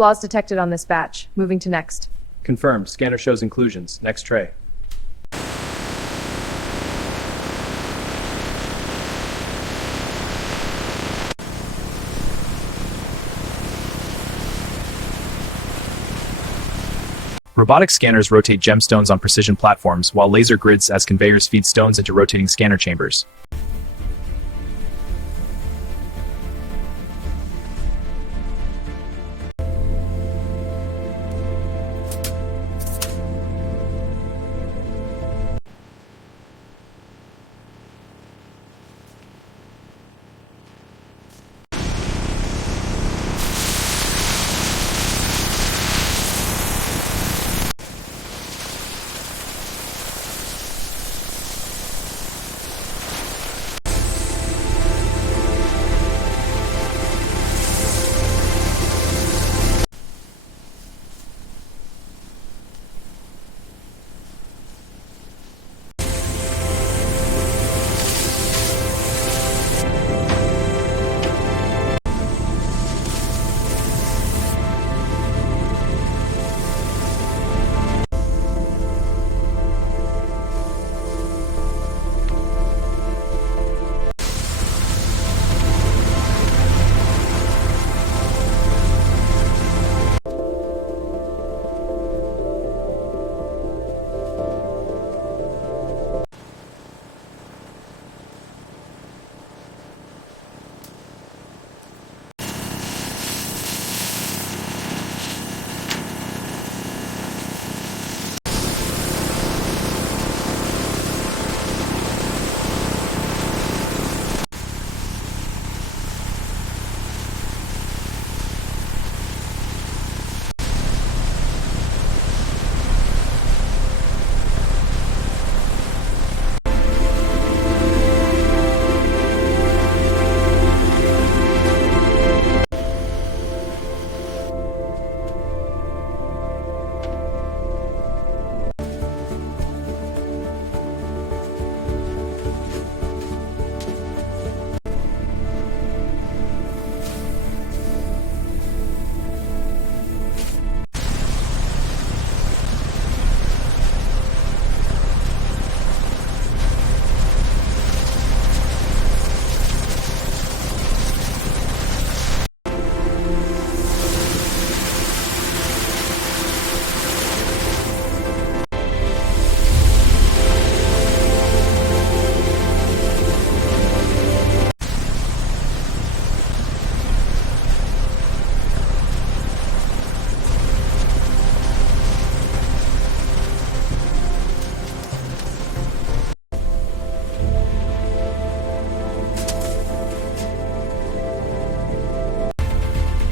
Flaws detected on this batch. Moving to next. Confirmed. Scanner shows inclusions. Next tray. Robotic scanners rotate gemstones on precision platforms, while laser grids as conveyors feed stones into rotating scanner chambers.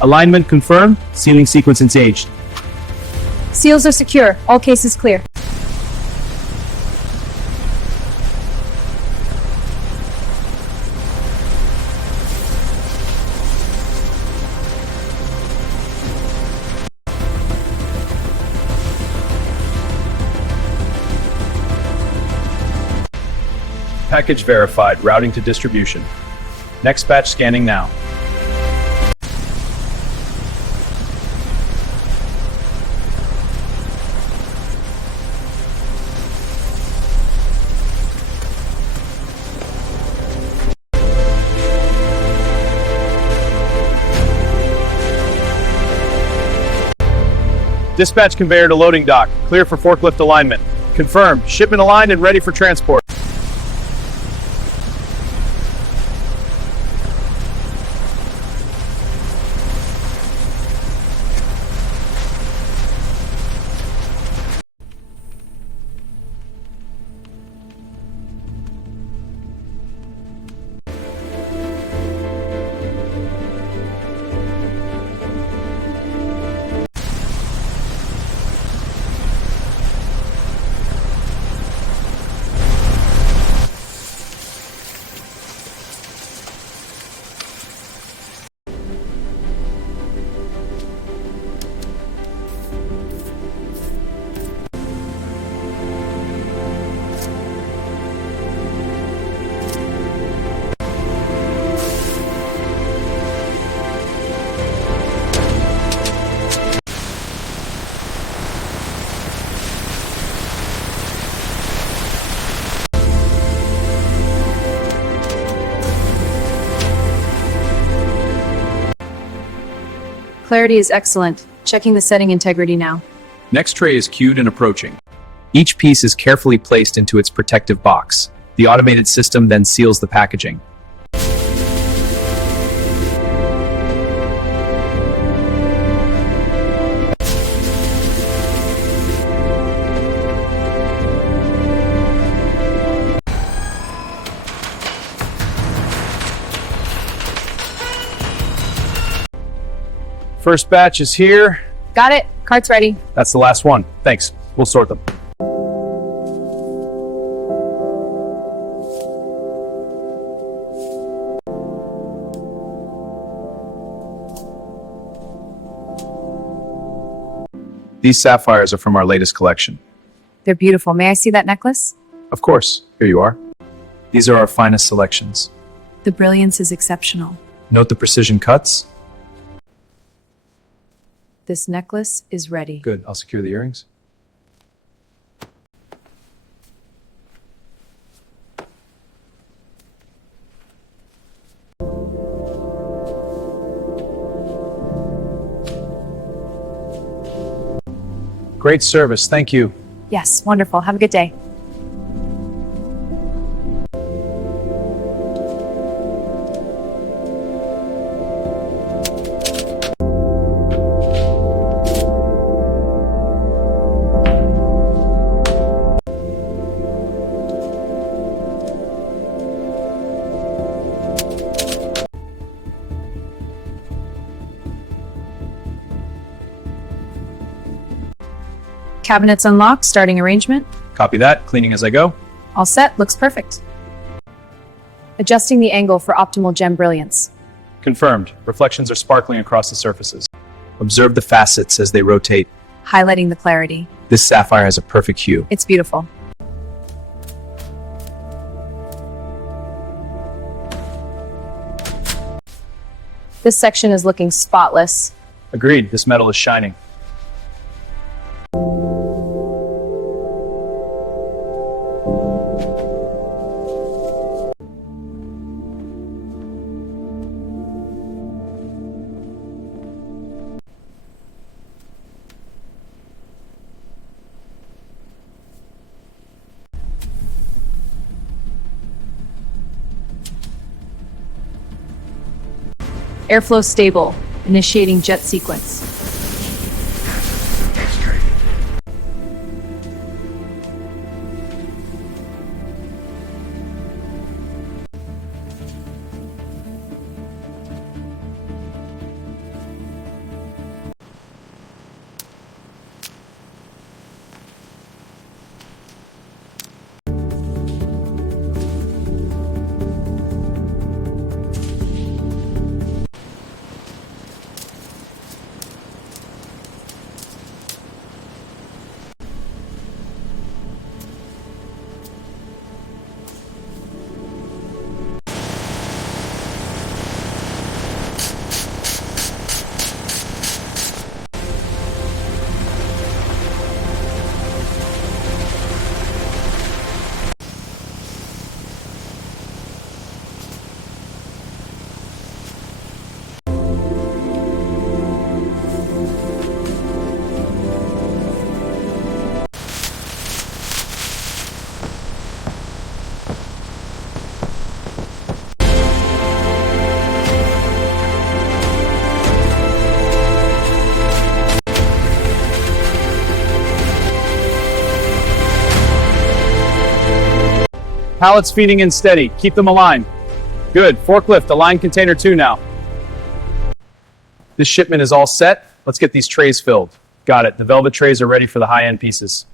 Alignment confirmed. Sealing sequence engaged. Seals are secure. All cases clear. Package verified. Routing to distribution. Next batch scanning now. Dispatch conveyor to loading dock. Clear for forklift alignment. Confirmed. Shipment aligned and ready for transport. Clarity is excellent. Checking the setting integrity now. Next tray is queued and approaching. Each piece is carefully placed into its protective box. The automated system then seals the packaging. First batch is here. Got it. Cart's ready. That's the last one. Thanks. We'll sort them. These sapphires are from our latest collection. They're beautiful. May I see that necklace? Of course. Here you are. These are our finest selections. The brilliance is exceptional. Note the precision cuts. This necklace is ready. Good. I'll secure the earrings. Great service. Thank you. Yes, wonderful. Have a good day. Cabinets unlocked, starting arrangement. Copy that. Cleaning as I go. All set, looks perfect. Adjusting the angle for optimal gem brilliance. Confirmed. Reflections are sparkling across the surfaces. Observe the facets as they rotate. Highlighting the clarity. This sapphire has a perfect hue. It's beautiful. This section is looking spotless. Agreed. This metal is shining. Airflow stable. Initiating jet sequence. Pallets feeding in steady. Keep them aligned. Good. Forklift, align container 2 now. This shipment is all set. Let's get these trays filled. Got it. The velvet trays are ready for the high-end pieces.